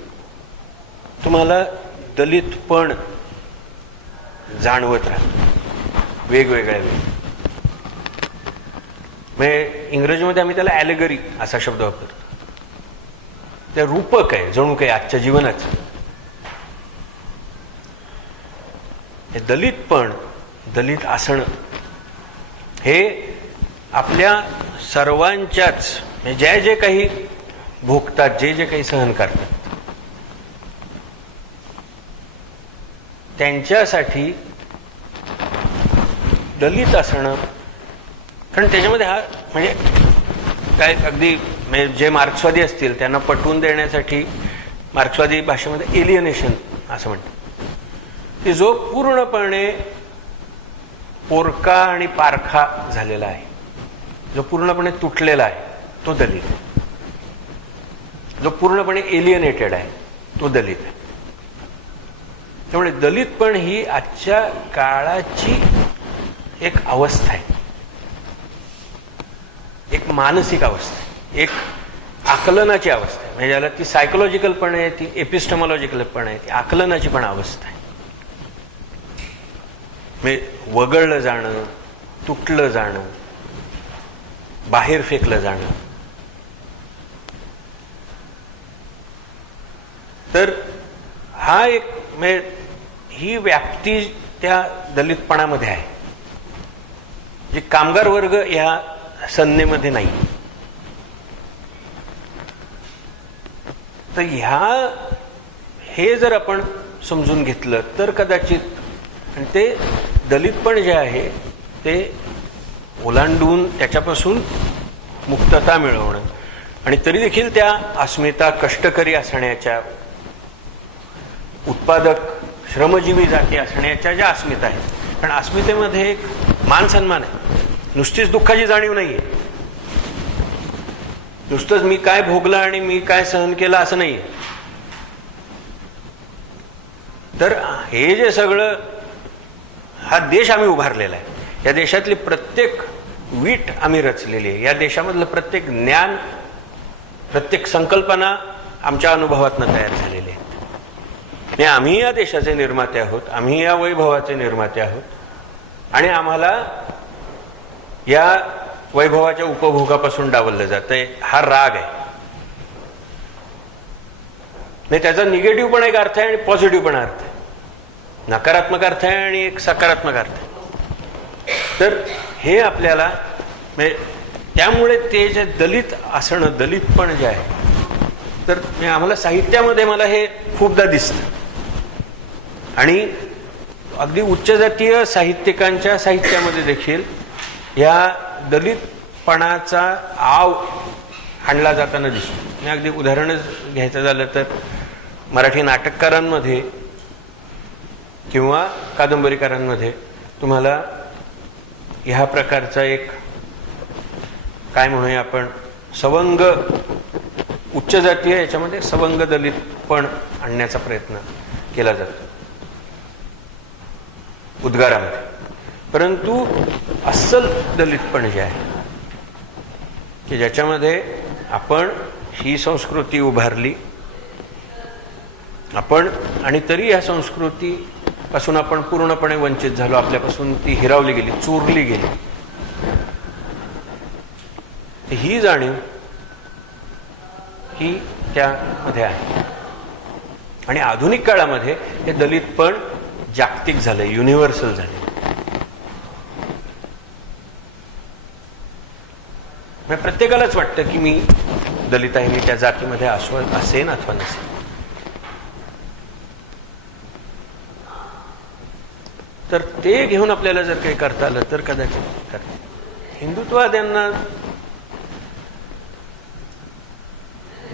तुम्हाला दलितपण जाणवत राहतं वेगवेगळ्या वेळी. म्हणजे इंग्रजीमध्ये आम्ही त्याला ॲलेगरी असा शब्द वापरतो. ते रूपक आहे जणू काही आजच्या जीवनाचं. हे दलितपण, दलित असणं हे आपल्या सर्वांच्याच जे जे काही भोगतात, जे जे काही सहन करतात, त्यांच्यासाठी दलित असणं. कारण त्याच्यामध्ये हा म्हणजे काय अगदी म्हणजे जे मार्क्सवादी असतील त्यांना पटवून देण्यासाठी मार्क्सवादी भाषेमध्ये एलियनेशन असं म्हणतात की जो पूर्णपणे पोरका आणि पारखा झालेला आहे, जो पूर्णपणे तुटलेला आहे तो दलित आहे. जो पूर्णपणे एलियनेटेड आहे तो दलित आहे. त्यामुळे दलितपण ही आजच्या काळाची एक अवस्था आहे, एक मानसिक अवस्था आहे, एक आकलनाची अवस्था आहे. म्हणजे ज्याला ती सायकोलॉजिकल पण आहे, ती एपिस्टेमॉलॉजिकल पण आहे, ती आकलनाची पण अवस्था आहे. म्हणजे वगळलं जाणं, तुटलं जाणं, बाहेर फेकलं जाणं. तर हा एक म्हणजे ही व्याप्ती त्या दलितपणामध्ये आहे, जी कामगार वर्ग या संज्ञेमध्ये नाही. तर हे जर आपण समजून घेतलं तर कदाचित, आणि ते दलितपण जे आहे ते ओलांडून त्याच्यापासून मुक्तता मिळवणं, आणि तरी देखील त्या अस्मिता कष्टकरी असण्याच्या, उत्पादक श्रमजीवी जाती असण्याच्या ज्या अस्मिता आहेत. कारण अस्मितेमध्ये एक मान सन्मान आहे, नुसतीच दुःखाची जाणीव नाहीये. नुसतंच मी काय भोगलं आणि मी काय सहन केलं असं नाहीये. तर हे जे सगळं, हा देश आम्ही उभारलेला आहे, या देशातली प्रत्येक वीट आम्ही रचलेली आहे, या देशामधलं प्रत्येक ज्ञान, प्रत्येक संकल्पना आमच्या अनुभवातनं तयार झालेली आहे. आणि आम्ही या देशाचे निर्माते आहोत, आम्ही या वैभवाचे निर्माते आहोत, आणि आम्हाला या वैभवाच्या उपभोगापासून डावललं जातंय. हा राग आहे. नाही, त्याचा निगेटिव्ह पण एक अर्थ आहे आणि पॉझिटिव्ह पण अर्थ आहे, नकारात्मक अर्थ आहे आणि एक सकारात्मक अर्थ आहे. तर हे आपल्याला म्हणजे त्यामुळे ते जे दलित असणं, दलितपण जे आहे, तर आम्हाला साहित्यामध्ये मला हे खूपदा दिसतं. आणि अगदी उच्च जातीय साहित्यिकांच्या साहित्यामध्ये देखील या दलितपणाचा आव आणला जाताना दिसतो. आणि अगदी उदाहरणच घ्यायचं झालं तर मराठी नाटककारांमध्ये किंवा कादंबरीकारांमध्ये तुम्हाला ह्या प्रकारचा एक काय म्हणूया आपण सवंग, उच्च जातीय याच्यामध्ये सवंग दलितपण आणण्याचा प्रयत्न केला जातो उद्गारामध्ये. परंतु अस्सल दलितपण जे आहे की ज्याच्यामध्ये आपण ही संस्कृती उभारली, आपण, आणि तरी ह्या संस्कृतीपासून आपण पूर्णपणे वंचित झालो, आपल्यापासून ती हिरावली गेली, चोरली गेली, ही जाणीव ही त्यामध्ये आहे. आणि आधुनिक काळामध्ये हे दलितपण जागतिक झालंय, युनिव्हर्सल झालंय. प्रत्येकालाच वाटतं की मी दलित आहे, मी त्या जातीमध्ये असेन अथवा नसेन. तर ते घेऊन आपल्याला जर काही करता आलं तर कदाचित करते. हिंदुत्ववाद्यांना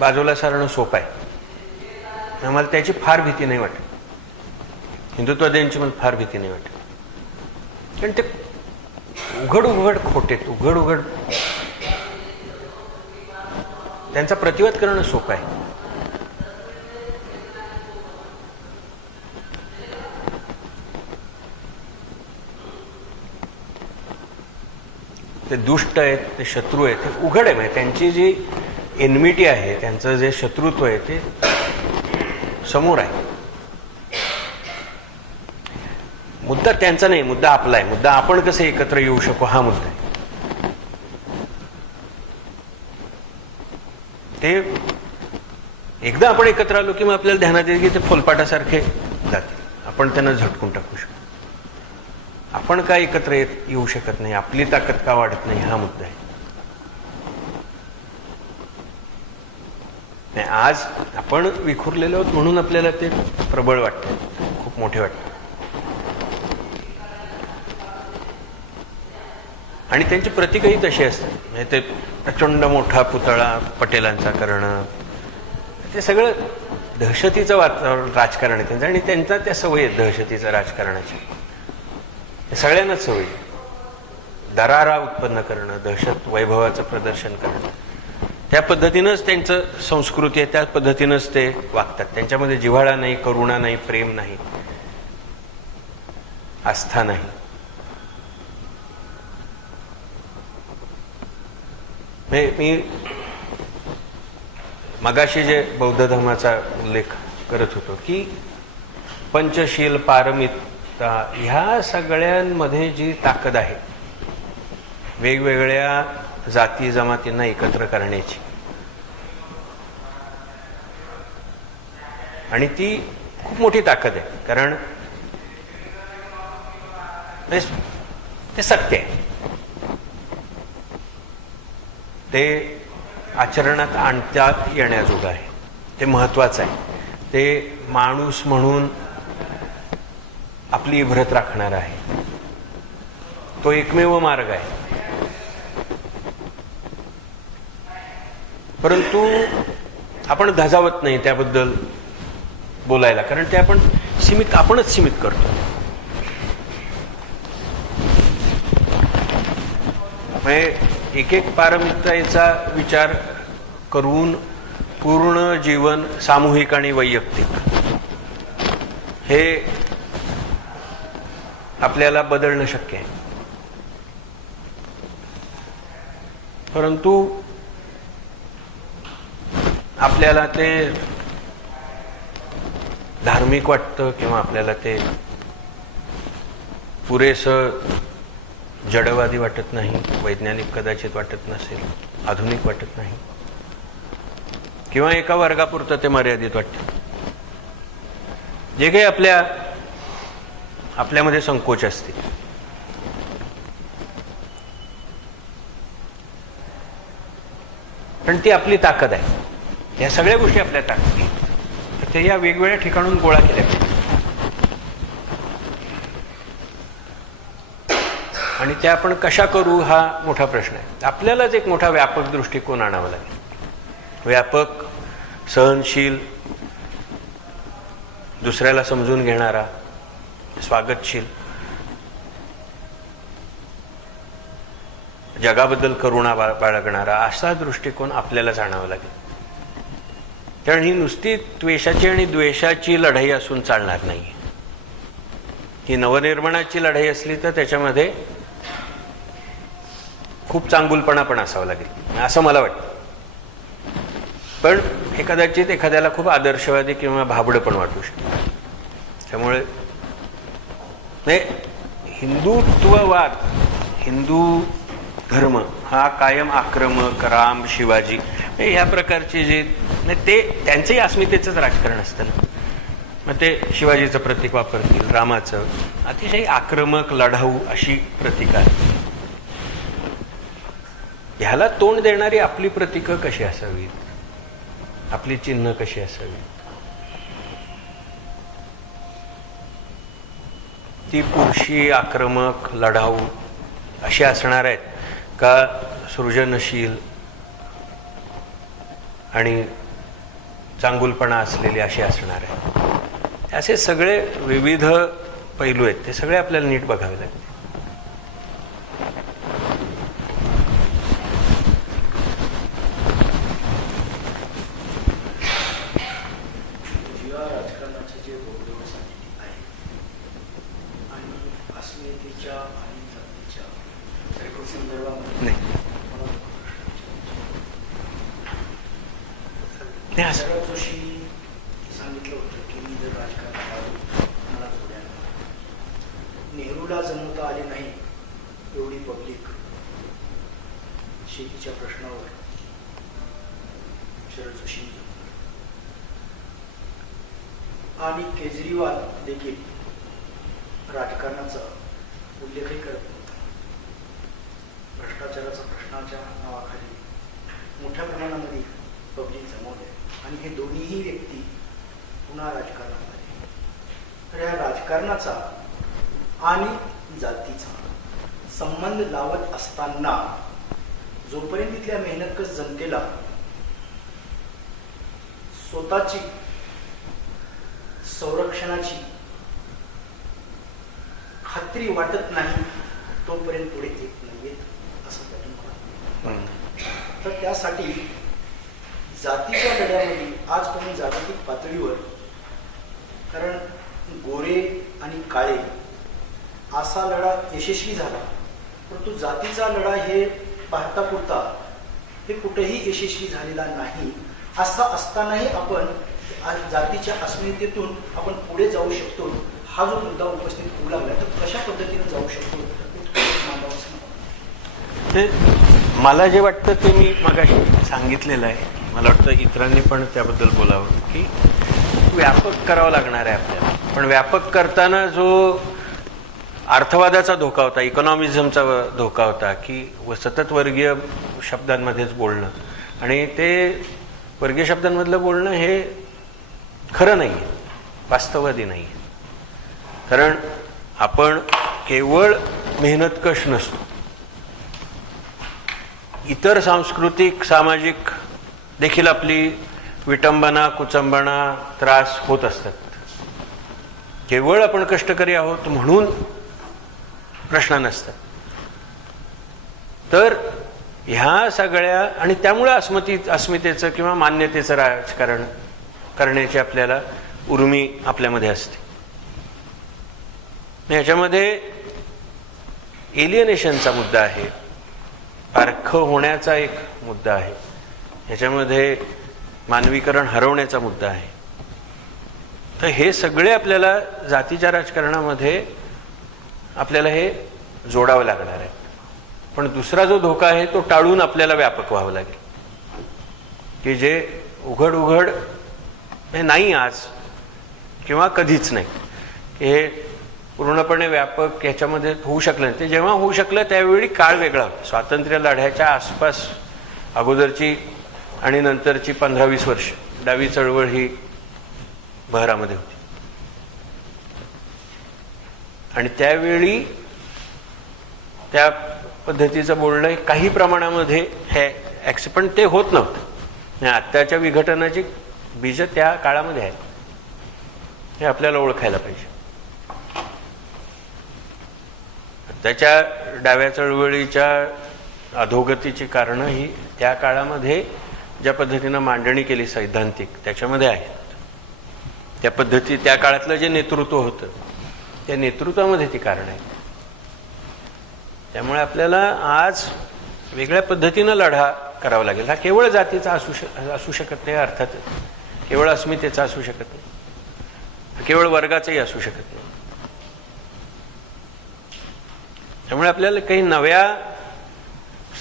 बाजूला सारणं सोपं आहे, आम्हाला त्याची फार भीती नाही वाटत. हिंदुत्ववाद्यांची मला फार भीती नाही वाटत, कारण ते उघड उघड खोटेत, उघड उघड त्यांचा प्रतिवाद करणं सोपं आहे. ते दुष्ट आहेत, ते शत्रू आहेत, ते उघड आहे. म्हणजे त्यांची जी एनमिटी आहे, त्यांचं जे शत्रुत्व आहे ते समोर आहे. मुद्दा त्यांचा नाही, मुद्दा आपला आहे. मुद्दा आपण कसे एकत्र येऊ शकू हा मुद्दा आहे. ते एकदा आपण एकत्र आलो की मग आपल्याला ध्यानात येईल की ते फुलपाटासारखे जाते, आपण त्यांना झटकून टाकू शकतो. आपण का एकत्र येऊ शकत नाही, आपली ताकद का वाढत नाही हा मुद्दा आहे. आज आपण विखुरलेलो आहोत म्हणून आपल्याला ते प्रबळ वाटते, खूप मोठे वाटते. आणि त्यांची प्रतीकही तशी असतात. म्हणजे ते प्रचंड मोठा पुतळा पटेलांचा करणं, ते सगळं दहशतीचं वातावरण, राजकारण आहे त्यांचं. आणि त्यांचा त्या सवयी आहेत दहशतीचं राजकारणाच्या, ते सगळ्यांनाच सवयी. दरारा उत्पन्न करणं, दहशत वैभवाचं प्रदर्शन करणं, त्या पद्धतीनंच त्यांचं संस्कृती आहे, त्या पद्धतीनंच ते वागतात. त्यांच्यामध्ये जिव्हाळा नाही, करुणा नाही, प्रेम नाही, आस्था नाही. मी मगाशी जे बौद्ध धर्माचा उल्लेख करत होतो की पंचशील, पारमिता, ह्या सगळ्यांमध्ये जी ताकद आहे वेगवेगळ्या जाती जमातींना एकत्र करण्याची, आणि ती खूप मोठी ताकद आहे. कारण ते सत्य आहे, ते आचरणात आणता येण्याजोगं आहे, ते महत्वाचं आहे, ते माणूस म्हणून आपली इभ्रत राखणार आहे, तो एकमेव मार्ग आहे. परंतु आपण धजावत नाही त्याबद्दल बोलायला, कारण ते आपणच सीमित करतो. म्हणजे एक पारमिताचा विचार करून पूर्ण जीवन सामूहिक आणि वैयक्तिक हे आपल्याला बदलणं शक्य आहे. परंतु आपल्याला ते धार्मिक वाटतं किंवा आपल्याला ते पुरेसं जडवादी वाटत नाही, वैज्ञानिक कदाचित वाटत नसेल, आधुनिक वाटत नाही, किंवा एका वर्गापुरतं ते मर्यादित वाटतं. जे काही आपल्यामध्ये संकोच असते, पण ती आपली ताकद आहे. या सगळ्या गोष्टी आपल्या ताकदी, तर ते या वेगवेगळ्या ठिकाणून गोळा केल्या पाहिजे आणि त्या आपण कशा करू हा मोठा प्रश्न आहे. आपल्यालाच एक मोठा व्यापक दृष्टिकोन आणावा लागेल, व्यापक, सहनशील, दुसऱ्याला समजून घेणारा, स्वागतशील, जगाबद्दल करुणा बाळगणारा असा दृष्टिकोन आपल्यालाच आणावा लागेल. कारण ही नुसती त्वेषाची आणि द्वेषाची लढाई असून चालणार नाही. ही नवनिर्माणाची लढाई असली तर त्याच्यामध्ये खूप चांगुलपणा पण असावा लागेल असं मला वाटतं. पण हे कदाचित एखाद्याला खूप आदर्शवादी किंवा भाबडं पण वाटू शकतं. त्यामुळे हिंदुत्ववाद, हिंदू धर्म हा कायम आक्रमक, राम, शिवाजी ह्या प्रकारचे जे ते त्यांचंही अस्मितेचंच राजकारण असतं ना. मग ते शिवाजीचं प्रतीक वापरतील, रामाचं, अतिशय आक्रमक, लढाऊ अशी प्रतीक आहेत. ह्याला तोंड देणारी आपली प्रतीकं कशी असावीत, आपली चिन्ह कशी असावीत, ती पुरुषी, आक्रमक, लढाऊ अशी असणार आहेत का सृजनशील आणि चांगुलपणा असलेली अशी असणार आहे. असे सगळे विविध पैलू आहेत, ते सगळे आपल्याला नीट बघावे लागतील. दिवशी सांगितलं होतं की मी जर राजकारणात आलो मला थोड्या नेहरूला जमवता आले नाही एवढी पब्लिक शेतीच्या प्रश्नावर शरद जोशी आणि केजरीवाल देखील राजकारणाचा उल्लेखही करत नव्हता. भ्रष्टाचाराच्या प्रश्नाच्या नावाखाली मोठ्या प्रमाणामध्ये पब्लिक जमवले आणि हे दोन्हीही व्यक्ती पुन्हा राजकारणात आले. तर या राजकारणाचा आणि जातीचा संबंध लावत असताना जोपर्यंत इथल्या मेहनतकश जनतेला स्वतःची संरक्षणाची खात्री वाटत नाही तोपर्यंत पुढे येत नाहीयेत असं त्यातून मला वाटतं. तर त्यासाठी जातीच्या लढ्यामध्ये आज कोणी जागतिक पातळीवर, कारण गोरे आणि काळे असा लढा यशस्वी झाला, परंतु जातीचा लढा हे भारतापुरता हे कुठेही यशस्वी झालेला नाही. असा असतानाही आपण जातीच्या अस्मितेतून आपण पुढे जाऊ शकतो हा जो मुद्दा उपस्थित होऊ लागला, तर कशा पद्धतीने जाऊ शकतो ते मला जे वाटतं ते मी मगाशी सांगितलेलं आहे. मला वाटतं इतरांनी पण त्याबद्दल बोलावं की व्यापक करावं लागणार आहे आपल्याला. पण व्यापक करताना जो अर्थवादाचा धोका होता, इकॉनॉमिझमचा धोका होता की सतत वर्गीय शब्दांमध्येच बोलणं, आणि ते वर्गीय शब्दांमधलं बोलणं हे खरं नाही आहे, वास्तववादी नाही आहे. कारण आपण केवळ मेहनतकश नसतो, इतर सांस्कृतिक सामाजिक देखील आपली विटंबना कुचंबना त्रास होत असतात. केवळ आपण कष्टकरी आहोत म्हणून प्रश्न नसतात. तर ह्या सगळ्या, आणि त्यामुळे अस्मितेचं किंवा मान्यतेचं राजकारण करण्याची आपल्याला उर्मी आपल्यामध्ये असते. याच्यामध्ये एलियनेशनचा मुद्दा आहे, पारखं होण्याचा एक मुद्दा आहे, याच्यामध्ये मानवीकरण हरवण्याचा मुद्दा आहे. तर हे सगळे आपल्याला जातीच्या राजकारणामध्ये आपल्याला हे जोडावं लागणार आहे. पण दुसरा जो धोका आहे तो टाळून आपल्याला व्यापक व्हावं लागेल, की जे उघड उघड हे नाही आज किंवा कधीच नाही, हे पूर्णपणे व्यापक याच्यामध्ये होऊ शकलं नाही. ते जेव्हा होऊ शकलं त्यावेळी काळ वेगळा होता. स्वातंत्र्य लढ्याच्या आसपास अगोदरची आणि नंतरची 15-20 वर्ष डावी चळवळ ही बहरामध्ये होती, आणि त्यावेळी त्या पद्धतीचं बोलणं काही प्रमाणामध्ये हे पण ते होत नव्हतं. आत्ताच्या विघटनाची बीज त्या काळामध्ये आहेत, हे आपल्याला ओळखायला पाहिजे. त्याच्या डाव्या चळवळीच्या अधोगतीची कारणं ही त्या काळामध्ये ज्या पद्धतीनं मांडणी केली सैद्धांतिक त्याच्यामध्ये आहेत. त्या पद्धती, त्या काळातलं जे नेतृत्व होतं त्या नेतृत्वामध्ये ती कारणं आहेत. त्यामुळे आपल्याला आज वेगळ्या पद्धतीनं लढा करावा लागेल. हा केवळ जातीचा असू शकत नाही, अर्थात केवळ अस्मितेचा असू शकत नाही, केवळ वर्गाचाही असू शकत नाही. त्यामुळे आपल्याला काही नव्या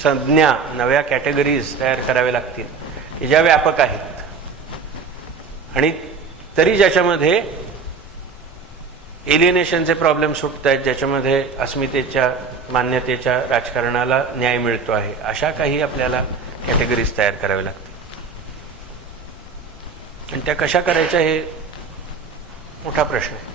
संज्ञा, नव्या कॅटेगरीज तयार कराव्या लागतील की ज्या व्यापक आहेत, आणि तरी ज्याच्यामध्ये एलियनेशनचे प्रॉब्लेम सुटत आहेत, ज्याच्यामध्ये अस्मितेच्या मान्यतेच्या राजकारणाला न्याय मिळतो आहे, अशा काही आपल्याला कॅटेगरीज तयार कराव्या लागतील. आणि त्या कशा करायच्या हे मोठा प्रश्न आहे.